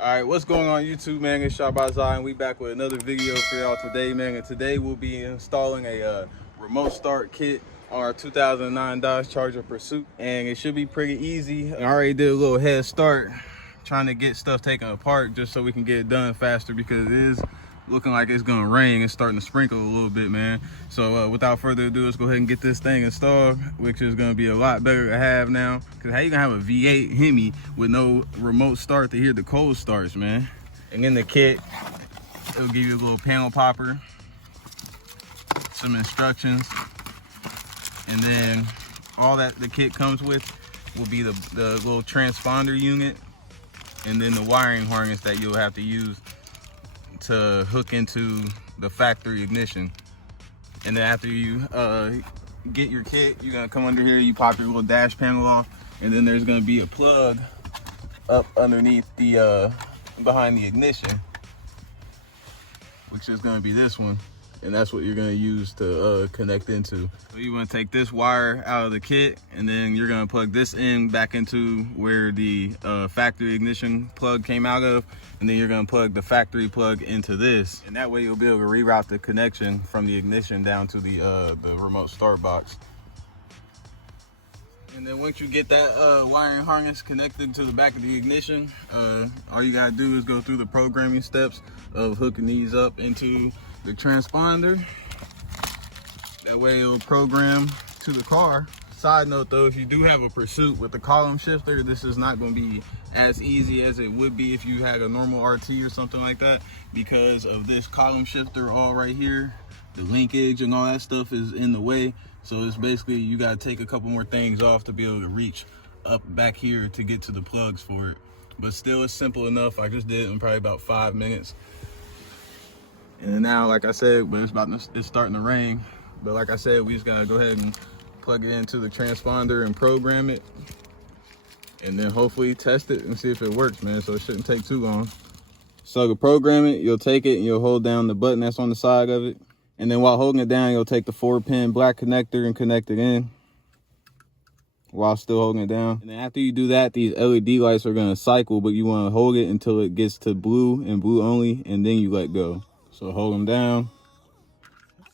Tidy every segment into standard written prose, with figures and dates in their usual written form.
All right, what's going on YouTube, man? It's Shabazai, and we back with another video for y'all today, man. And today we'll be installing a remote start kit on our 2009 Dodge Charger Pursuit, and it should be pretty easy. I already did a little head start trying to get stuff taken apart just so we can get it done faster, because it is looking like it's gonna rain. It's starting to sprinkle a little bit, man. So without further ado, let's go ahead and get this thing installed, which is gonna be a lot better to have now, because how you gonna have a V8 Hemi with no remote start to hear the cold starts, man? And in the kit, it'll give you a little panel popper, some instructions, and then all that the kit comes with will be the little transponder unit, and then the wiring harness that you'll have to use to hook into the factory ignition. And then after you get your kit, you're gonna come under here, you pop your little dash panel off, and then there's gonna be a plug up underneath the behind the ignition, which is gonna be this one, and that's what you're gonna use to connect into. So you want to take this wire out of the kit, and then you're gonna plug this in back into where the factory ignition plug came out of, and then you're gonna plug the factory plug into this, and that way you'll be able to reroute the connection from the ignition down to the remote start box. And then once you get that wiring harness connected to the back of the ignition, all you gotta do is go through the programming steps of hooking these up into the transponder. That way it'll program to the car. Side note though, if you do have a Pursuit with the column shifter, this is not going to be as easy as it would be if you had a normal RT or something like that, because of this column shifter all right here. The linkage and all that stuff is in the way, so it's basically you got to take a couple more things off to be able to reach up back here to get to the plugs for it. But still, it's simple enough. I just did it in probably about 5 minutes. And then now, like I said, but it's starting to rain. But like I said, we just gotta go ahead and plug it into the transponder and program it, and then hopefully test it and see if it works, man. So it shouldn't take too long. So to program it, you'll take it and you'll hold down the button that's on the side of it, and then while holding it down, you'll take the 4-pin black connector and connect it in while still holding it down. And then after you do that, these LED lights are gonna cycle, but you want to hold it until it gets to blue and blue only, and then you let go. So hold them down,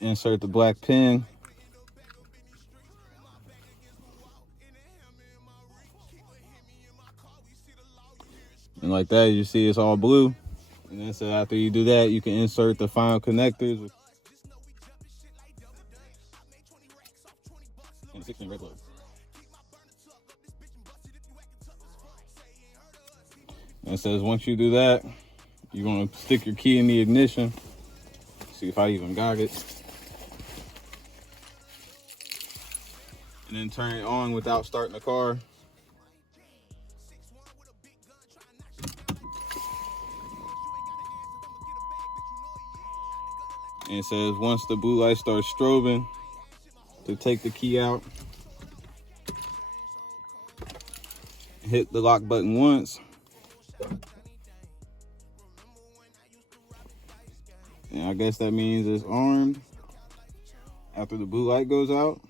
insert the black pin, and like that, you see it's all blue. And then so after you do that, you can insert the final connectors and 16 red plug. And it says once you do that, you want to stick your key in the ignition. See if I even got it. And then turn it on without starting the car. And it says once the blue light starts strobing, to take the key out, hit the lock button once, and I guess that means it's armed after the blue light goes out.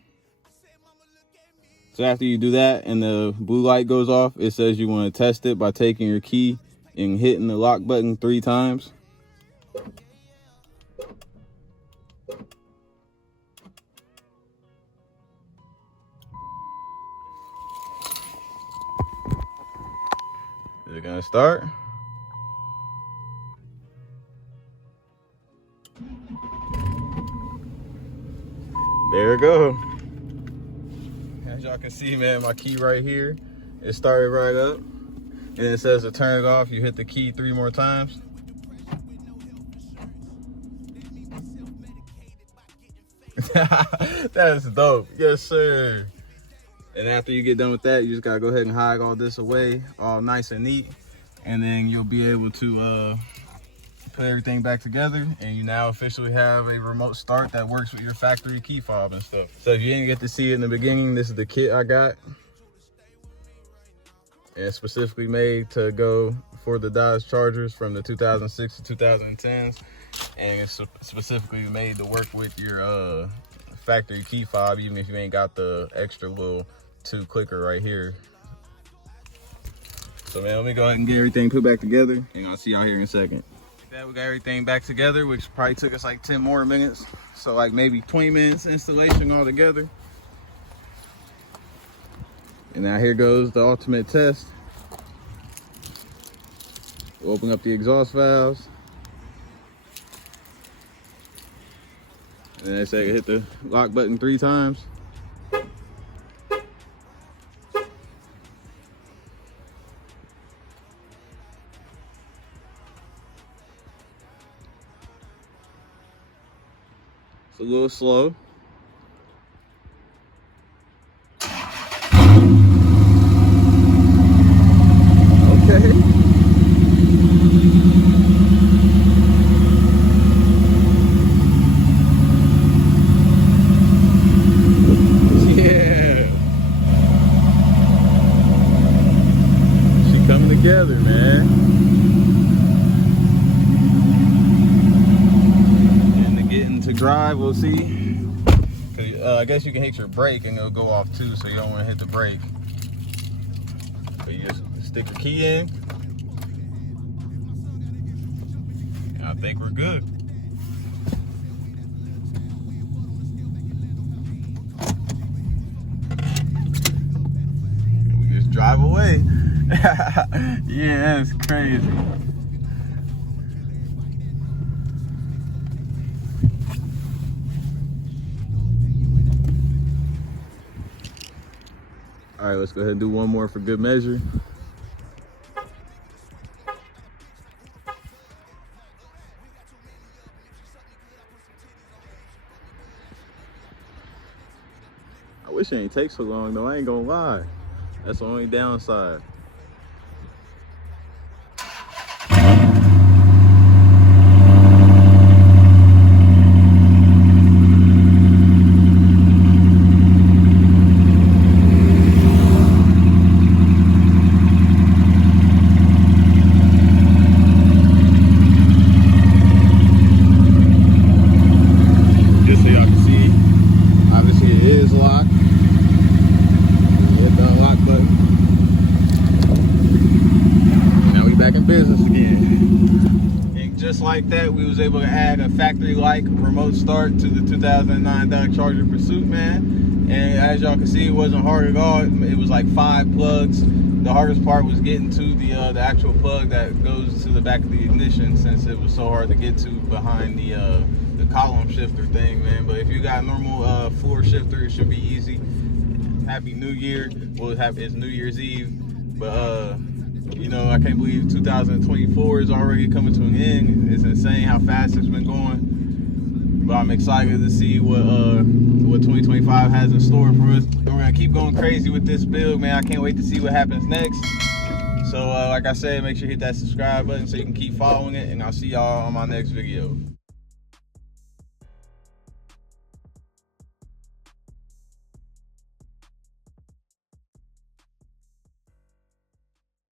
So after you do that and the blue light goes off, it says you want to test it by taking your key and hitting the lock button 3 times. Is it gonna start? There it go. As y'all can see, man, my key right here, it started right up, and it says to turn it off, you hit the key 3 more times. That's dope. Yes, sir. And after you get done with that, you just gotta go ahead and hide all this away, all nice and neat, and then you'll be able to put everything back together, and you now officially have a remote start that works with your factory key fob and stuff. So if you didn't get to see it in the beginning, this is the kit I got. And it's specifically made to go for the Dodge Chargers from the 2006 to 2010s, and it's specifically made to work with your factory key fob, even if you ain't got the extra little 2 clicker right here. So man, let me go ahead and get everything put back together, and I'll see y'all here in a second. Like that, we got everything back together, which probably took us like 10 more minutes. So like maybe 20 minutes installation altogether. And now here goes the ultimate test. We'll open up the exhaust valves. And they say hit the lock button 3 times. It's a little slow. Okay. Yeah. She coming together, man. To drive, we'll see. I guess you can hit your brake and it'll go off too, so you don't want to hit the brake. But you just stick your key in, and I think we're good. We just drive away. Yeah, that's crazy. All right, let's go ahead and do one more for good measure. I wish it ain't take so long though, I ain't gonna lie. That's the only downside. Business again. And just like that, we was able to add a factory-like remote start to the 2009 Dodge Charger Pursuit, man. And as y'all can see, it wasn't hard at all. It was like 5 plugs. The hardest part was getting to the actual plug that goes to the back of the ignition, since it was so hard to get to behind the column shifter thing, man. But if you got a normal floor shifter, it should be easy. Happy New Year. Well, it's New Year's Eve, but you know, I can't believe 2024 is already coming to an end. It's insane how fast it's been going. But I'm excited to see what 2025 has in store for us. We're gonna keep going crazy with this build, man. I can't wait to see what happens next. So like I said, make sure you hit that subscribe button so you can keep following it, and I'll see y'all on my next video.